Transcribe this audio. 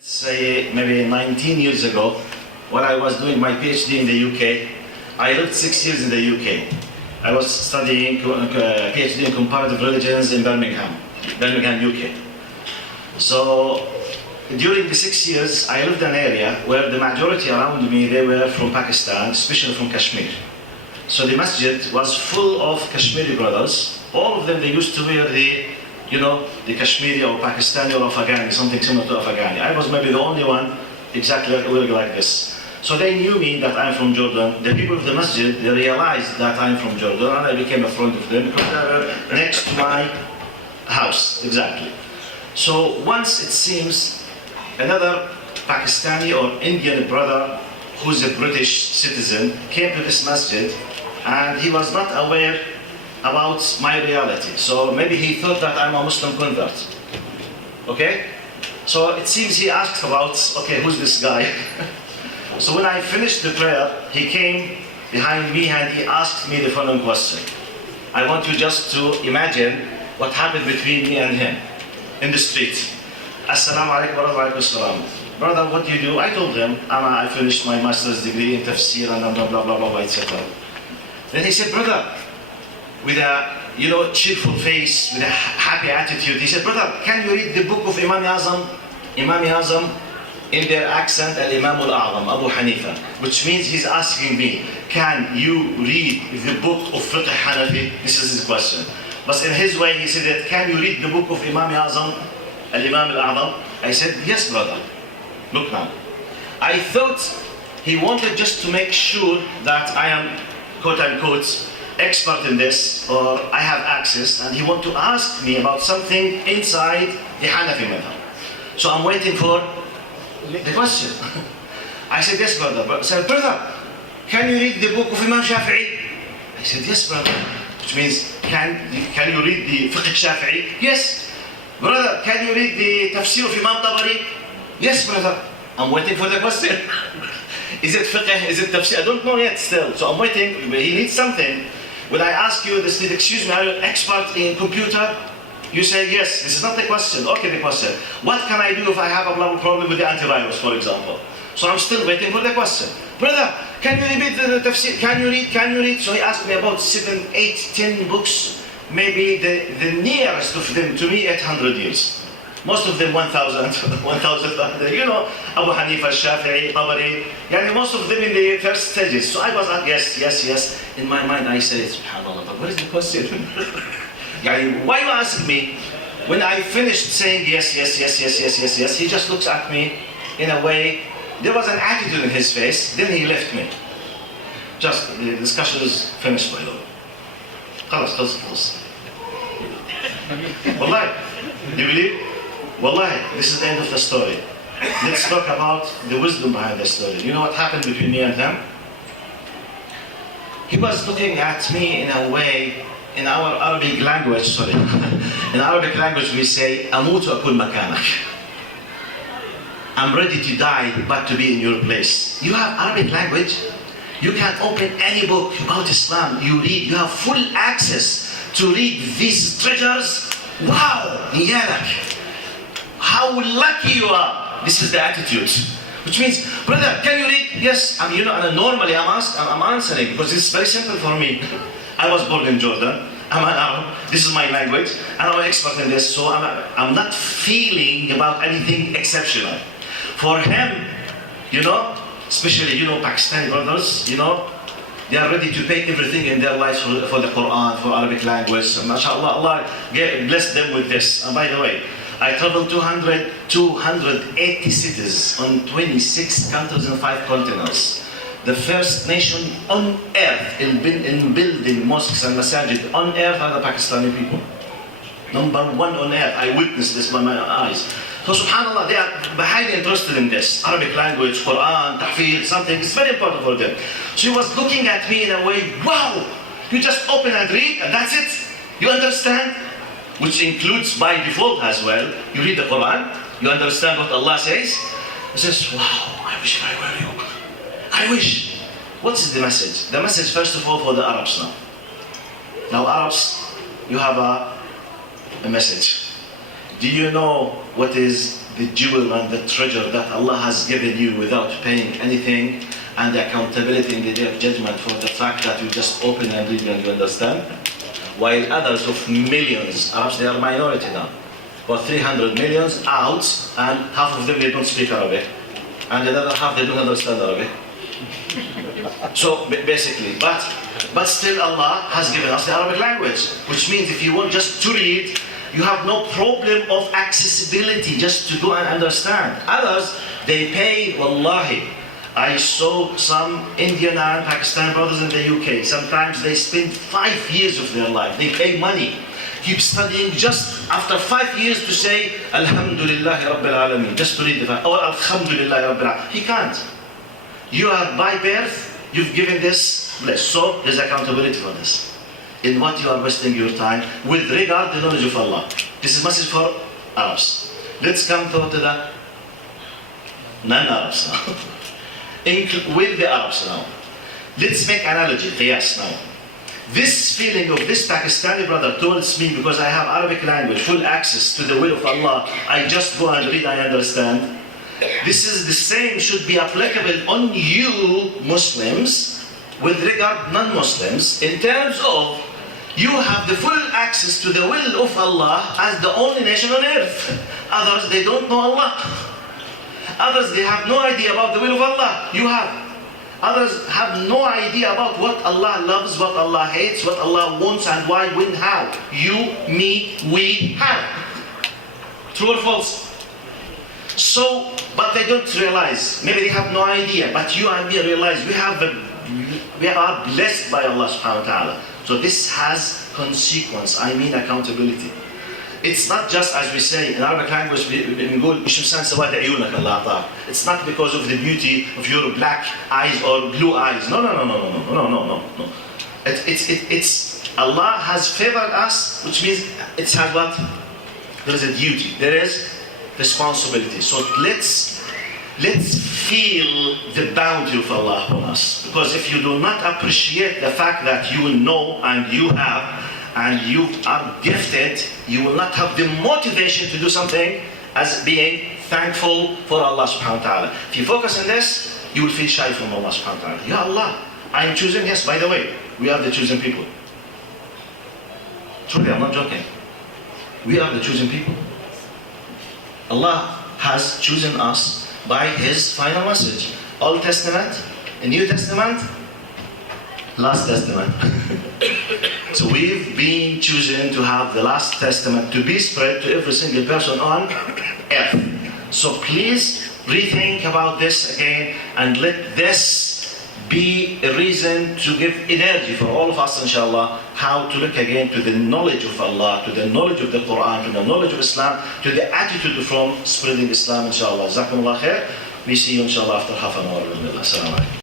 Say maybe 19 years ago, when I was doing my PhD in the UK, I lived 6 years in the UK. I was studying PhD in comparative religions in Birmingham, UK. So during the 6 years, I lived in an area where the majority around me, they were from Pakistan, especially from Kashmir. So the masjid was full of Kashmiri brothers. All of them, they used to wear the Kashmiri or Pakistani or Afghani, something similar to Afghani. I was maybe the only one exactly wearing like this. So they knew me that I'm from Jordan. The people of the masjid, they realized that I'm from Jordan, and I became a friend of them because they were next to my house, exactly. So once it seems another Pakistani or Indian brother who's a British citizen came to this masjid, and he was not aware about my reality. So maybe he thought that I'm a Muslim convert. Okay? So it seems he asked about, okay, who's this guy? So when I finished the prayer, he came behind me and he asked me the following question. I want you just to imagine what happened between me and him in the street. Assalamu alaikum wa rahmatullahi. Brother, what do you do? I told him, I finished my master's degree in tafsir and blah, blah, blah, blah, blah, etc. Then he said, brother, with a cheerful face, with a happy attitude, he said, brother, can you read the book of Imam Azam in their accent, Al-Imam Al-A'zam, Abu Hanifa, which means he's asking me, can you read the book of Fiqh Hanafi? This is his question. But in his way, he said that, can you read the book of Imam Azam, Al-Imam Al-A'zam? I said, yes, brother. Look now. I thought he wanted just to make sure that I am, quote unquote, expert in this, or I have access, and he want to ask me about something inside the Hanafi method. So I'm waiting for the question. I said, yes, brother. I said, brother, can you read the book of Imam Shafi'i? I said, yes, brother. Which means, can you read the Fiqh Shafi'i? Yes. Brother, can you read the Tafsir of Imam Tabari? Yes, brother. I'm waiting for the question. Is it fiqh? Is it tafsir? I don't know yet still. So I'm waiting. He needs something. When I ask you this, excuse me, are you an expert in computer? You say yes. This is not the question. Okay, the question. What can I do if I have a problem with the antivirus, for example? So I'm still waiting for the question. Brother, can you read the tafsir? Can you read? So he asked me about 7, 8, 10 books. Maybe the nearest of them to me 800 years. Most of them 1,000, Abu Hanifa, Shafi'i, Tabari, most of them in the first stages. So I was like, yes. In my mind I said, subhanAllah, but what is the question? Why you ask me? When I finished saying yes, he just looks at me in a way, there was an attitude in his face, then he left me. Just, the discussion is finished by the way. خلاص. Wallahi, do you believe? Wallahi, this is the end of the story. Let's talk about the wisdom behind the story. You know what happened between me and him? He was looking at me in a way, in our Arabic language, in Arabic language we say, أموت وأكون مكانك. I'm ready to die, but to be in your place. You have Arabic language, you can open any book about Islam, you read, you have full access to read these treasures. Wow, يالك. How lucky you are. This is the attitude. Which means, brother, can you read? Yes. And normally I'm answering because it's very simple for me. I was born in Jordan. I'm an Arab. This is my language. And I'm an expert in this. So I'm not feeling about anything exceptional. For him, especially, Pakistani brothers, they are ready to pay everything in their lives for the Quran, for Arabic language. MashaAllah, Allah bless them with this. And by the way, I traveled 280 cities on 26 countries and 5 continents. The first nation on earth in building mosques and masajid on earth are the Pakistani people. Number 1 on earth. I witnessed this by my eyes. So subhanAllah, they are highly interested in this. Arabic language, Quran, tahfidh, something. It's very important for them. So he was looking at me in a way, wow, you just open and read and that's it? You understand? Which includes by default as well. You read the Quran, you understand what Allah says. He says, wow, I wish I were you. I wish. What is the message? The message, first of all, for the Arabs now. Now Arabs, you have a message. Do you know what is the jewel and the treasure that Allah has given you without paying anything, and the accountability in the day of judgment for the fact that you just open and read and you understand? While others of millions, Arabs, they are minority now, about 300 millions out, and half of them they don't speak Arabic, and the other half they don't understand Arabic. So basically, but still Allah has given us the Arabic language, which means if you want just to read, you have no problem of accessibility just to go and understand. Others, they pay, wallahi. I saw some Indian and Pakistani brothers in the UK. Sometimes they spend 5 years of their life. They pay money, keep studying just after 5 years to say, Alhamdulillah Rabbil Alameen, just to read the fact, or Alhamdulillah Rabbil Alameen. He can't. You are by birth, you've given this bless. So there's accountability for this. In what you are wasting your time with regard to the knowledge of Allah. This is message for Arabs. Let's come to the non-Arabs now. With the Arabs now. Let's make analogy, qiyas now. This feeling of this Pakistani brother towards me, because I have Arabic language, full access to the will of Allah, I just go and read, I understand. This is the same, should be applicable on you Muslims with regard non-Muslims, in terms of you have the full access to the will of Allah as the only nation on earth. Others, they don't know Allah. Others, they have no idea about the will of Allah. You have. Others have no idea about what Allah loves, what Allah hates, what Allah wants, and why, when, how. You, me, we have. True or false? So, but they don't realize. Maybe they have no idea, but you and me realize we are blessed by Allah subhanahu wa ta'ala. So this has consequence, I mean accountability. It's not just, as we say in Arabic language, it's not because of the beauty of your black eyes or blue eyes. No. It's Allah has favored us, which means it has what? There is a duty, there is responsibility. So let's feel the bounty of Allah on us. Because if you do not appreciate the fact that you know and you have and you are gifted, you will not have the motivation to do something as being thankful for Allah subhanahu wa ta'ala. If you focus on this, you will feel shy from Allah subhanahu wa ta'ala. Ya Allah, I am chosen. Yes, by the way, we are the chosen people. Truly, I'm not joking. We are the chosen people. Allah has chosen us by His final message. Old Testament, the New Testament, Last Testament. So we've been chosen to have the Last Testament to be spread to every single person on earth. So please rethink about this again, and let this be a reason to give energy for all of us, inshallah, how to look again to the knowledge of Allah, to the knowledge of the Quran, to the knowledge of Islam, to the attitude from spreading Islam, inshallah. Jazakumullah khair. We see you, inshallah, after half an hour. Assalamu alaikum.